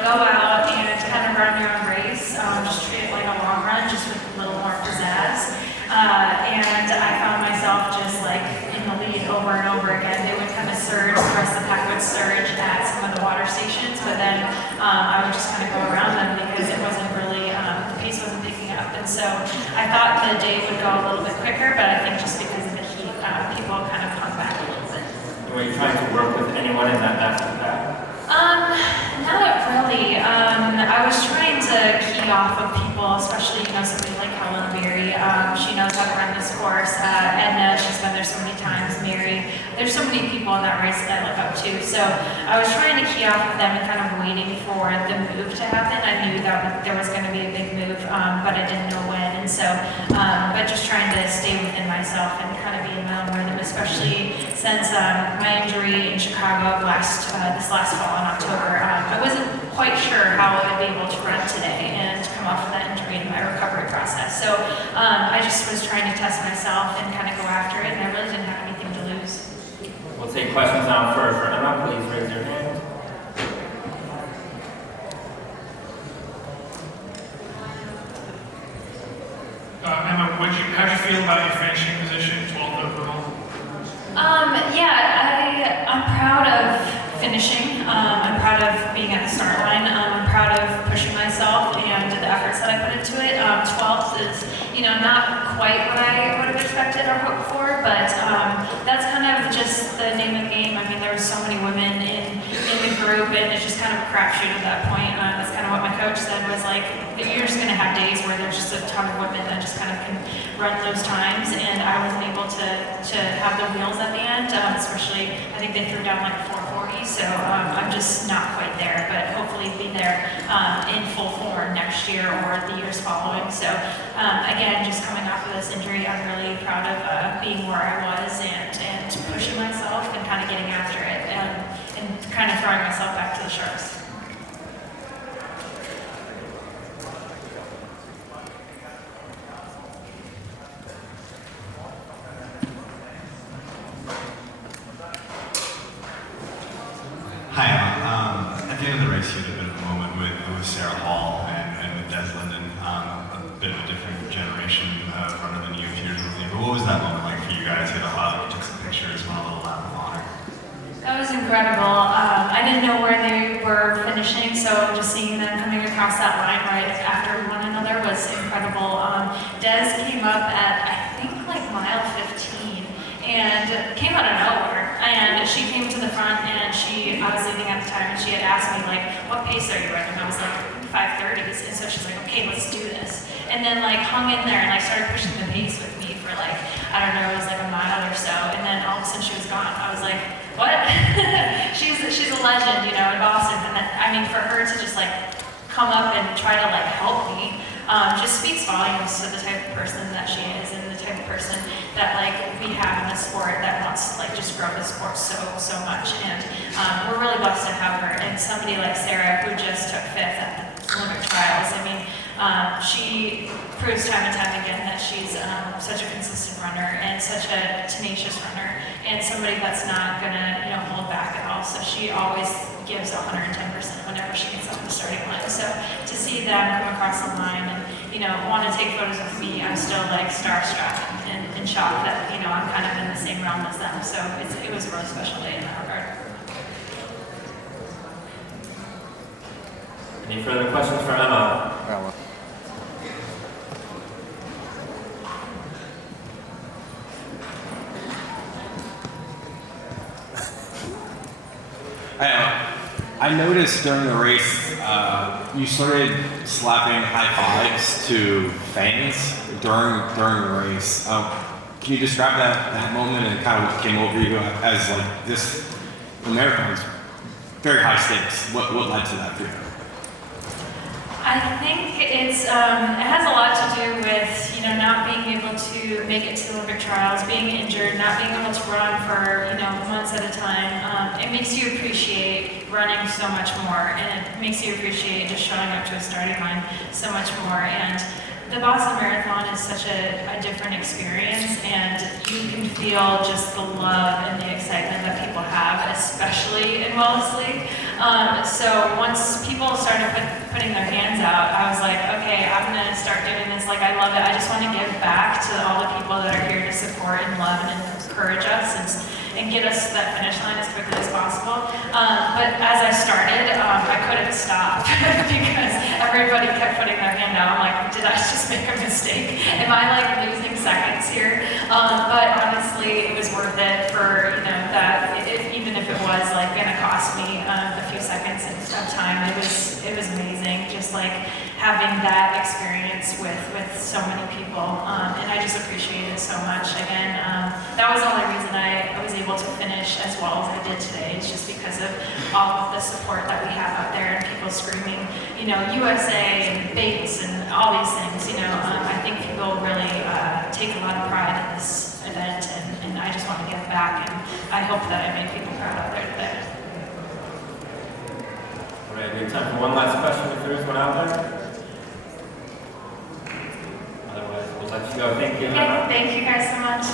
go out and kind of run your own race. Just treat it like a long run, just with a little more pizzazz. And I found myself just like in the lead over and over again. They would kind of surge, the rest of the pack would surge at some of the water stations, but then I would just kind of go around them because it wasn't really, the pace wasn't picking up. And so I thought the day would go a little bit quicker, but I think just because of the heat, people kind of hung back a little bit. Were you trying to work with anyone in that back? Not really. I was trying to key off of people, especially, somebody like Helen Berry. She knows how to run this course. Edna, she's been there so many times. Mary. There's so many people in that race that I look up to. So I was trying to key off of them and kind of waiting for the move to happen. I knew that there was going to be a big move, but I didn't know when. And so, but just trying to stay within myself and kind of be in my own rhythm, especially since my injury in Chicago this last fall in October. I wasn't quite sure how I would be able to run today and come off of that injury in my recovery process. So I just was trying to test myself and kind of go after it, and I really didn't have anything to lose. We'll take questions now for Emma. Please raise your hand. Emma, how do you feel about your finishing position, 12th overall? I'm proud of finishing. I'm proud of being at the start line. I'm proud of pushing myself and the efforts that I put into it. 12th is, not quite what I would have expected or hoped for, but that's kind of just the name of the game. I mean, there were so many women in the group, and it's just kind of a crapshoot at that point. That's kind of what my coach said was like, you're just going to have days where there's just a ton of women that just kind of can run those times, and I wasn't able to have the wheels at the end, especially I think they threw down like 440, so I'm just not quite there, but hopefully be there in full form next year or the years following. So again, just coming off of this injury, I'm really proud of being where I was and pushing myself and kind of getting after it and kind of throwing myself back to the Sharks. Hi, at the end of the race, you had a bit of a moment with Sarah Hall and with Des Linden, a bit of a different generation runner than you a few years ago. But what was that moment like for you guys? You had a hug, took some pictures, went a little lap of honor. That was incredible. I didn't know where they were finishing, so just seeing them coming across that line right after one another was incredible. Des came up at, I think, like mile 15. And came out of nowhere, and she came to the front, and I was leaving at the time, and she had asked me, like, what pace are you running? I was like, 5:30s, and so she's like, okay, let's do this. And then, like, hung in there, and I started pushing the pace with me for, like, I don't know, it was like a mile or so, and then all of a sudden she was gone. I was like, what? she's a legend, in Boston, and then, I mean, for her to just, like, come up and try to, like, help me, just speaks volumes to the type of person that she is, and the type of person that like we have in the sport that wants to like just grow the sport so much. And we're really blessed to have her, and somebody like Sarah who just took 5th at the Olympic trials. I mean, she proves time and time again that she's such a consistent runner and such a tenacious runner, and somebody that's not gonna hold back at all. So she always gives 110% whenever she gets off the starting line. So to see them come across the line and want to take photos with me, I'm still like starstruck and in shock that I'm kind of in the same realm as them. So it was a really special day in that regard. Any further questions for Emma? I noticed during the race, you started slapping high fives to fans during the race. Can you describe that moment and kind of what came over you as like this marathon's very high stakes? What led to that for you? I think it has a lot to do with not being able to make it to the Olympic trials, being injured, not being able to run for months at a time. It makes you appreciate running so much more, and it makes you appreciate just showing up to a starting line so much more. And the Boston Marathon is such a different experience, and you can feel just the love and the excitement that people have, especially in Wellesley. So once people started putting their hands out, I was like, okay, I'm gonna start doing this. Like, I love it. I just want to give back to all the people that are here to support and love and encourage us and get us to that finish line as quickly as possible. But as I started, I couldn't stop because everybody kept putting their hand out. I'm like, did I just make a mistake? Am I like losing seconds here? But honestly, it was worth it for, that, even if it was like gonna cost me a few seconds of time, it was amazing. Just like having that experience with so many people, and I just appreciate it so much. Again, that was the only reason I was able to finish as well as I did today. It's just because of all of the support that we have out there and people screaming, USA and Bates and all these things. I think people really take a lot of pride in this event, and I just want to give back, and I hope that I make people proud out there today. All right, we have time for one last question if there is one out there. Otherwise, we'll let you go. Thank you. Okay, thank you guys so much.